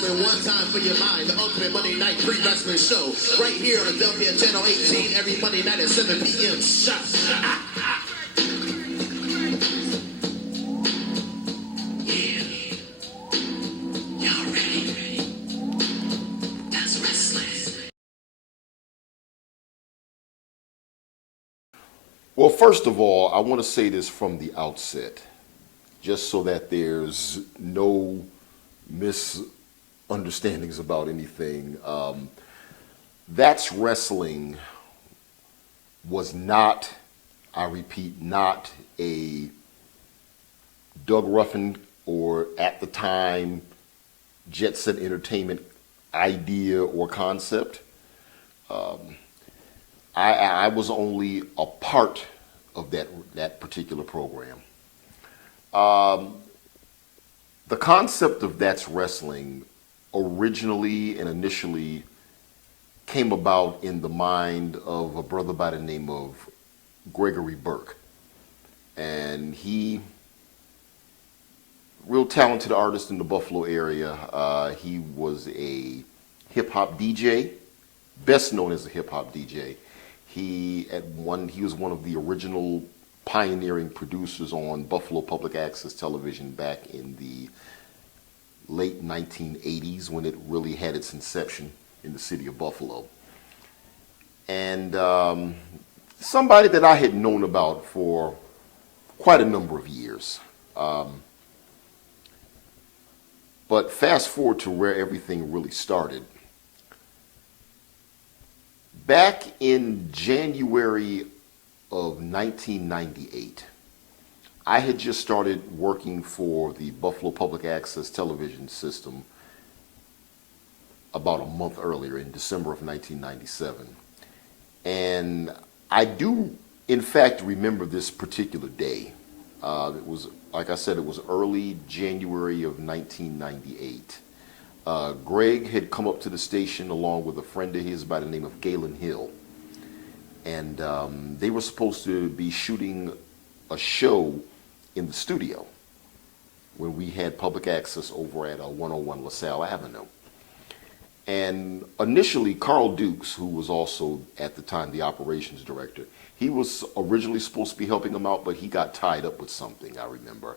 wrestling one time for your mind. The ultimate Monday night free wrestling show. Right here on Philadelphia Channel 18 every Monday night at 7 p.m. Shot. Yeah. Y'all ready? That's wrestling. Well, first of all, I want to say this from the outset, just so that there's no misunderstandings about anything. That's Wrestling was not, I repeat, not a Doug Ruffin or at the time Jet Set Entertainment idea or concept. I was only a part of that particular program. The concept of That's Wrestling originally and initially came about in the mind of a brother by the name of Gregory Burke. And he, real talented artist in the Buffalo area. He was a hip-hop DJ, best known as a hip-hop DJ. He was one of the original pioneering producers on Buffalo Public Access Television back in the late 1980s when it really had its inception in the city of Buffalo. And somebody that I had known about for quite a number of years. But fast forward to where everything really started. Back in January of 1998, I had just started working for the Buffalo Public Access Television System about a month earlier in December of 1997. And I do, in fact, remember this particular day. It was, like I said, it was early January of 1998. Greg had come up to the station along with a friend of his by the name of Galen Hill. And they were supposed to be shooting a show in the studio when we had public access over at 101 LaSalle Avenue. And initially, Carl Dukes, who was also at the time the operations director, he was originally supposed to be helping them out, but he got tied up with something, I remember.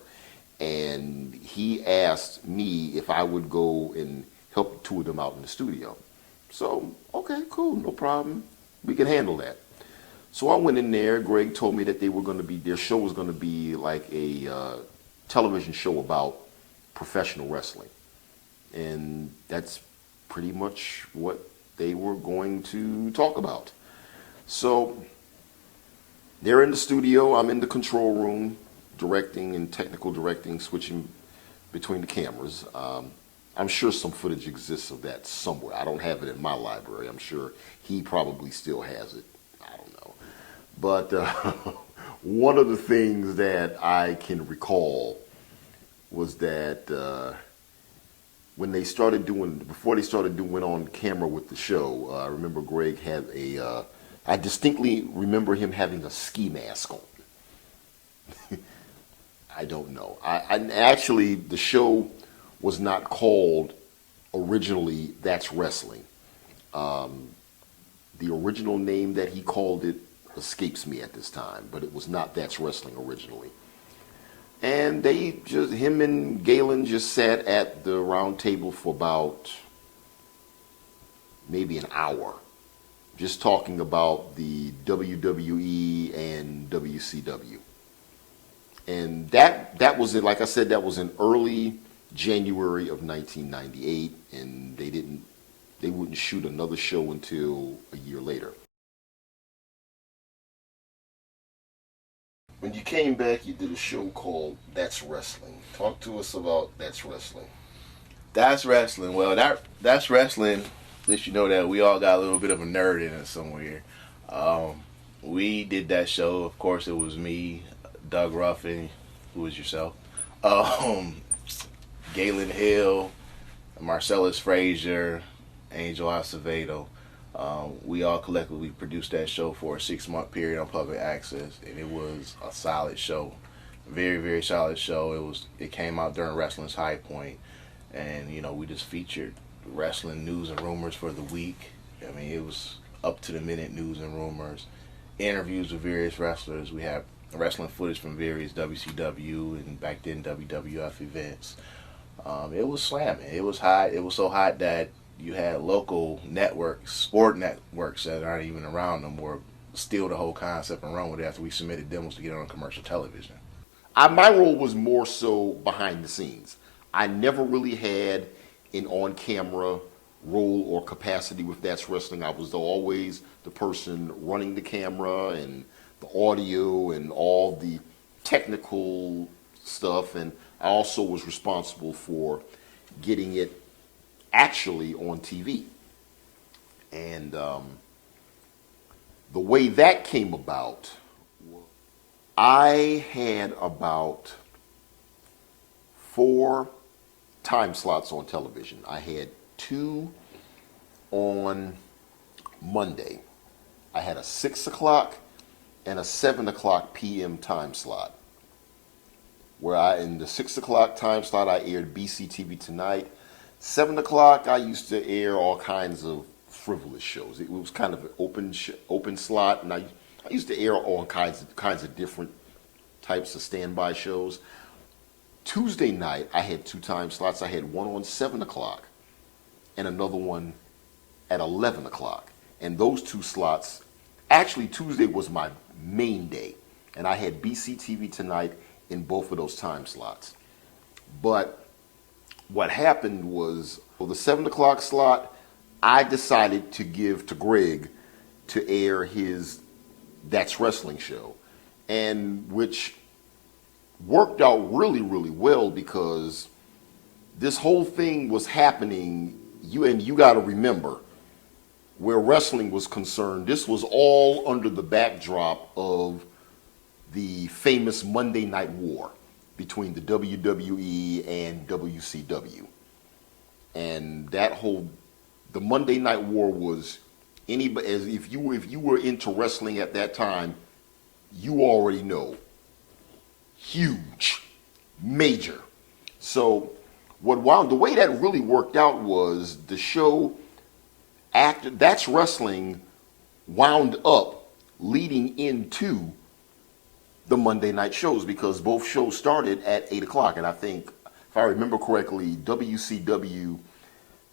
And he asked me if I would go and help the two of them out in the studio. So, okay, cool, no problem. We can handle that. So I went in there. Greg told me that their show was going to be like a television show about professional wrestling. And that's pretty much what they were going to talk about. So they're in the studio. I'm in the control room, directing and technical directing, switching between the cameras. I'm sure some footage exists of that somewhere. I don't have it in my library. I'm sure he probably still has it. I don't know. But one of the things that I can recall was that before they started doing on camera with the show, I remember Greg had I distinctly remember him having a ski mask on. I don't know. Actually, the show was not called originally That's Wrestling. The original name that he called it escapes me at this time, but it was not That's Wrestling originally. And him and Galen just sat at the round table for about maybe an hour, just talking about the WWE and WCW. And that was it. Like I said, that was in early January of 1998, and they wouldn't shoot another show until a year later. When you came back, you did a show called That's Wrestling. Talk to us about That's Wrestling. That's Wrestling. Well, That's Wrestling lets you know that we all got a little bit of a nerd in us somewhere. We did that show. Of course, it was me, Doug Ruffin, who was yourself, Galen Hill, Marcellus Frazier, Angel Acevedo. We all collectively produced that show for a 6-month period on public access, and it was a solid show, very, very solid show. It came out during wrestling's high point, and we just featured wrestling news and rumors for the week. I mean, it was up to the minute news and rumors, interviews with various wrestlers. We have wrestling footage from various WCW and back then WWF events. It was slamming. It was hot. It was so hot that you had local networks, sport networks that aren't even around no more, steal the whole concept and run with it after we submitted demos to get on commercial television. My role was more so behind the scenes. I never really had an on-camera role or capacity with That's Wrestling. I was always the person running the camera and the audio and all the technical stuff, and I also was responsible for getting it actually on TV. And the way that came about, I had about 4 time slots on television. I had 2 on Monday. I had a 6 o'clock and a 7 o'clock p.m. time slot. Where in the 6 o'clock time slot, I aired BCTV Tonight. 7 o'clock, I used to air all kinds of frivolous shows. It was kind of an open slot, and I used to air all kinds of different types of standby shows. Tuesday night, I had 2 time slots. I had one on 7 o'clock and another one at 11 o'clock. And those 2 slots, actually Tuesday was my main day, and I had BCTV Tonight in both of those time slots. But what happened was, for the 7 o'clock slot, I decided to give to Greg to air his That's Wrestling show, and which worked out really, really well, because this whole thing was happening, you got to remember, where wrestling was concerned, this was all under the backdrop of the famous Monday Night War between the WWE and WCW. And the Monday Night War was, if you were into wrestling at that time, you already know, huge, major. So the way that really worked out was the show, That's Wrestling, wound up leading into the Monday night shows, because both shows started at 8 o'clock. And I think, if I remember correctly, WCW,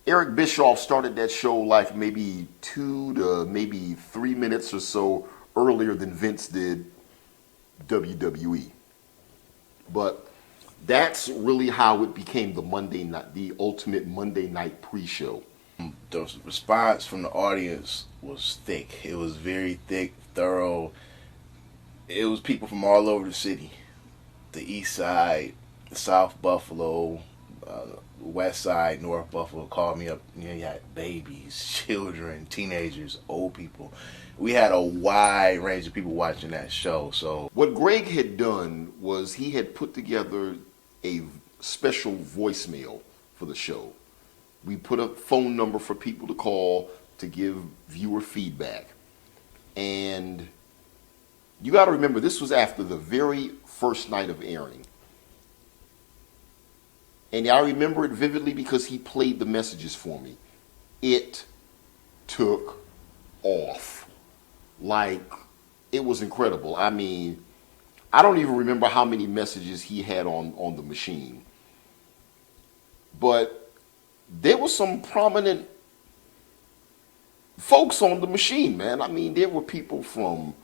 Eric Bischoff started that show like maybe 2 to maybe 3 minutes or so earlier than Vince did WWE. But that's really how it became the ultimate Monday night pre-show. The response from the audience was thick. It was very thick, thorough. It was people from all over the city. The east side, the South Buffalo, west side, North Buffalo called me up. You had babies, children, teenagers, old people. We had a wide range of people watching that show. So what Greg had done was he had put together a special voicemail for the show. We put a phone number for people to call to give viewer feedback. And you got to remember, this was after the very first night of airing. And I remember it vividly because he played the messages for me. It took off. Like, it was incredible. I mean, I don't even remember how many messages he had on the machine. But there were some prominent folks on the machine, man. I mean, there were people from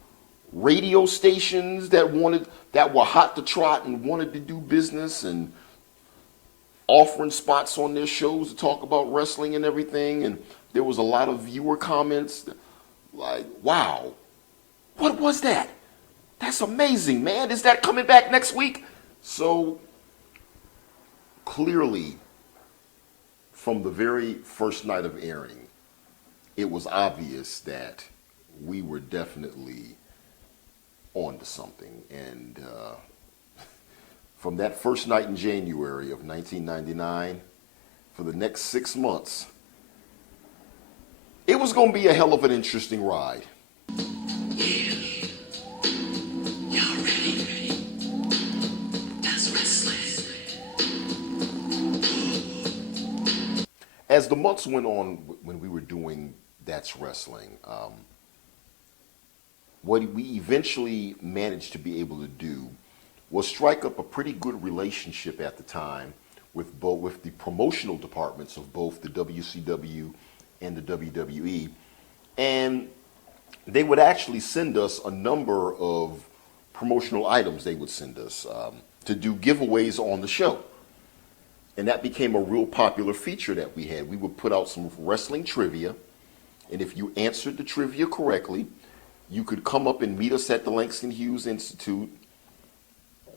radio stations that were hot to trot and wanted to do business and offering spots on their shows to talk about wrestling and everything. And there was a lot of viewer comments like, wow, what was that? That's amazing, man. Is that coming back next week? So clearly, from the very first night of airing, it was obvious that we were definitely on to something. And from that first night in January of 1999, for the next 6 months, it was going to be a hell of an interesting ride. Yeah. Y'all ready? That's wrestling. as the months went on, when we were doing That's Wrestling, what we eventually managed to be able to do was strike up a pretty good relationship at the time with the promotional departments of both the WCW and the WWE, and they would actually send us a number of promotional items. They would send us to do giveaways on the show. And that became a real popular feature that we had. We would put out some wrestling trivia, and if you answered the trivia correctly, you could come up and meet us at the Langston Hughes Institute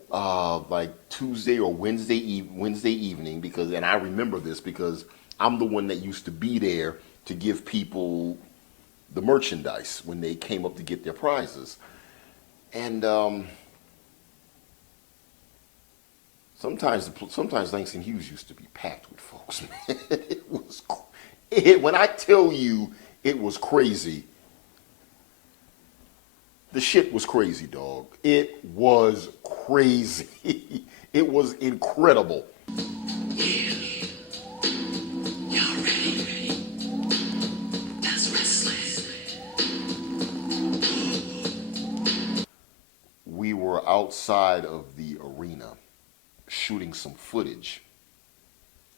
like Tuesday or Wednesday evening, because, and I remember this because I'm the one that used to be there to give people the merchandise when they came up to get their prizes. And sometimes Langston Hughes used to be packed with folks. When I tell you it was crazy, the shit was crazy, dog. It was crazy. It was incredible. Yeah. Y'all ready? That's wrestling. We were outside of the arena shooting some footage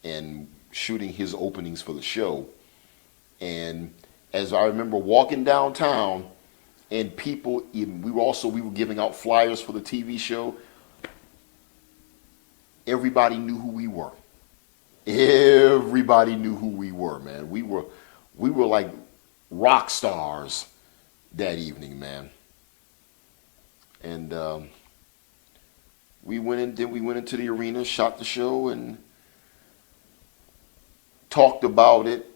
and shooting his openings for the show. And as I remember walking downtown, and people, we were giving out flyers for the TV show. Everybody knew who we were. Everybody knew who we were, man. We were like rock stars that evening, man. And we went into the arena, shot the show, and talked about it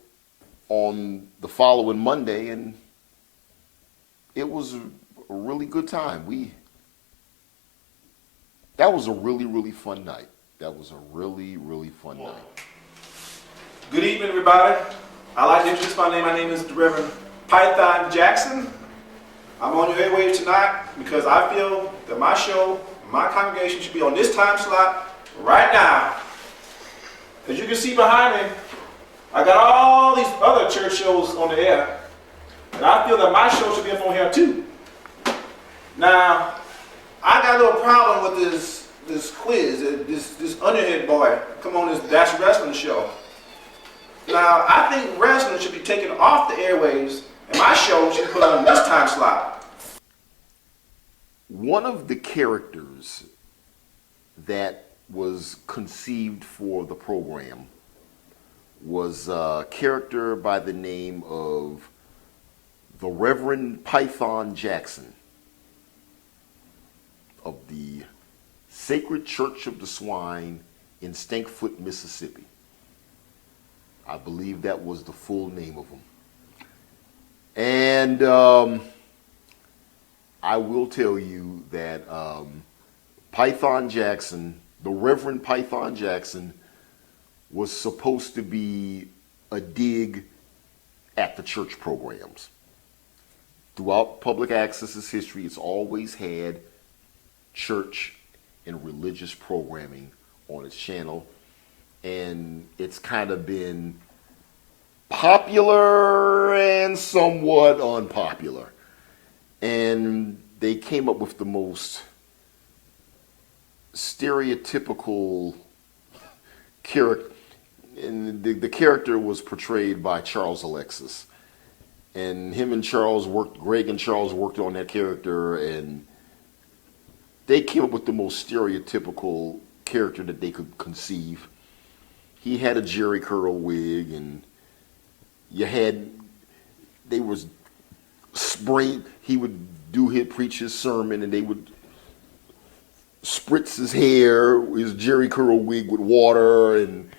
on the following Monday, and it was a really good time. That was a really, really fun night. That was a really, really fun night. Good evening, everybody. I'd like to introduce my name. My name is the Reverend Python Jackson. I'm on your airwaves tonight because I feel that my show, my congregation should be on this time slot right now. As you can see behind me, I got all these other church shows on the air. And I feel that my show should be up on here too. Now, I got a little problem with this quiz, this underhead boy come on this That's Wrestling show. Now, I think wrestling should be taken off the airwaves, and my show should be put on this time slot. One of the characters that was conceived for the program was a character by the name of the Reverend Python Jackson of the Sacred Church of the Swine in Stankfoot, Mississippi. I believe that was the full name of him. And I will tell you that Python Jackson, the Reverend Python Jackson, was supposed to be a dig at the church programs. Throughout public access's history, it's always had church and religious programming on its channel, and it's kind of been popular and somewhat unpopular. And they came up with the most stereotypical character, and the character was portrayed by Charles Alexis. And Greg and Charles worked on that character, and they came up with the most stereotypical character that they could conceive. He had a Jerry curl wig, and they was spraying. He would preach his sermon, and they would spritz his hair, his Jerry curl wig with water, and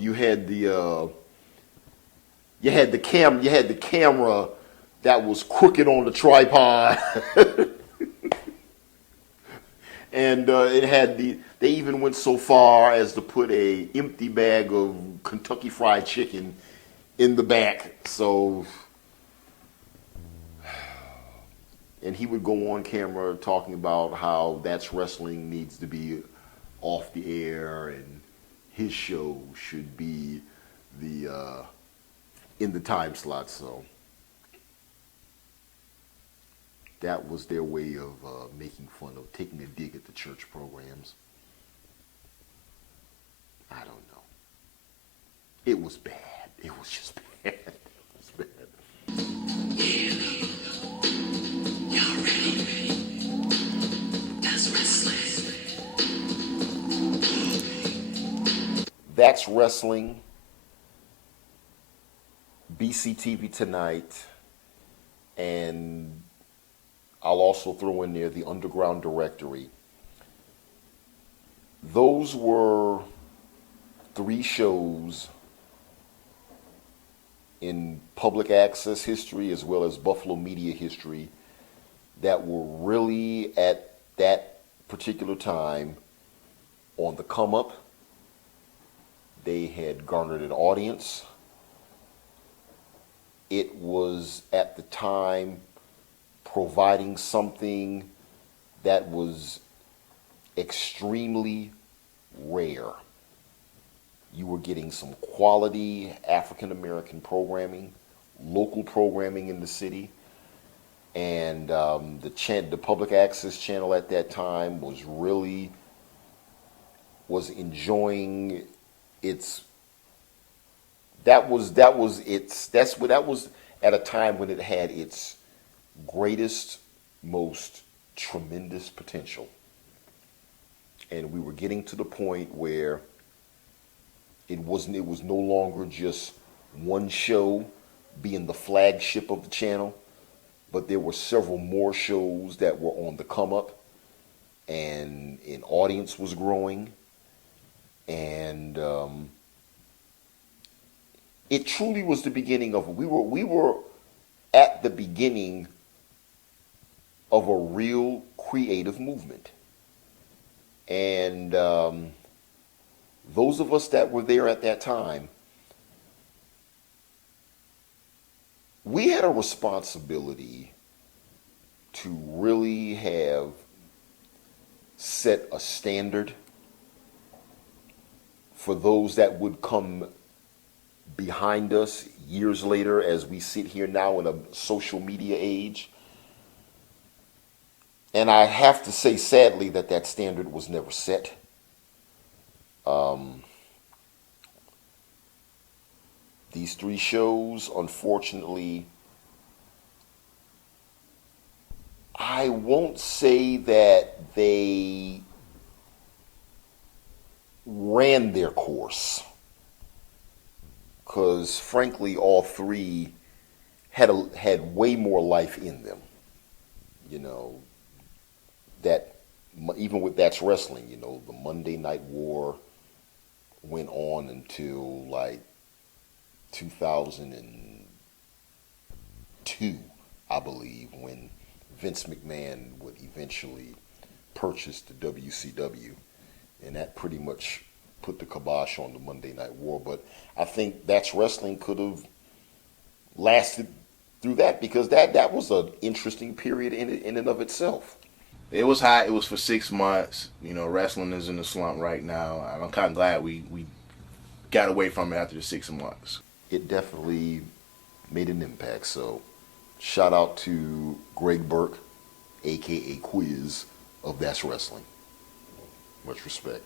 you had the camera that was crooked on the tripod. And they even went so far as to put a empty bag of Kentucky Fried Chicken in the back. So, and he would go on camera talking about how That's Wrestling needs to be off the air, and his show should be the in the time slot. So that was their way of making fun of, taking a dig at the church programs. I don't know. It was bad. It was just bad. It was bad. Y'all ready? That's wrestling. That's Wrestling. BCTV tonight. And I'll also throw in there the Underground Directory. Those were 3 shows in public access history as well as Buffalo media history that were really at that particular time on the come up. They had garnered an audience. It was at the time providing something that was extremely rare. You were getting some quality African American programming, local programming in the city, and the public access channel at that time was enjoying its. That was at a time when it had its greatest, most tremendous potential, and we were getting to the point where it was no longer just one show being the flagship of the channel, but there were several more shows that were on the come up, and an audience was growing, and it truly was the beginning of we were at the beginning of a real creative movement, and those of us that were there at that time, we had a responsibility to really have set a standard for those that would come behind us years later as we sit here now in a social media age. And I have to say, sadly, that standard was never set. These 3 shows, unfortunately, I won't say that they ran their course, because frankly, all 3 had way more life in them. You know, that even with That's Wrestling, you know, the Monday Night War went on until like 2002, I believe, when Vince McMahon would eventually purchase the WCW, and that pretty much put the kibosh on the Monday Night War. But I think That's Wrestling could have lasted through that, because that was an interesting period in and of itself. It was hot. It was for 6 months. You know, wrestling is in the slump right now. I'm kind of glad we got away from it after the 6 months. It definitely made an impact. So shout out to Greg Burke, a.k.a. Quiz, of That's Wrestling. Much respect.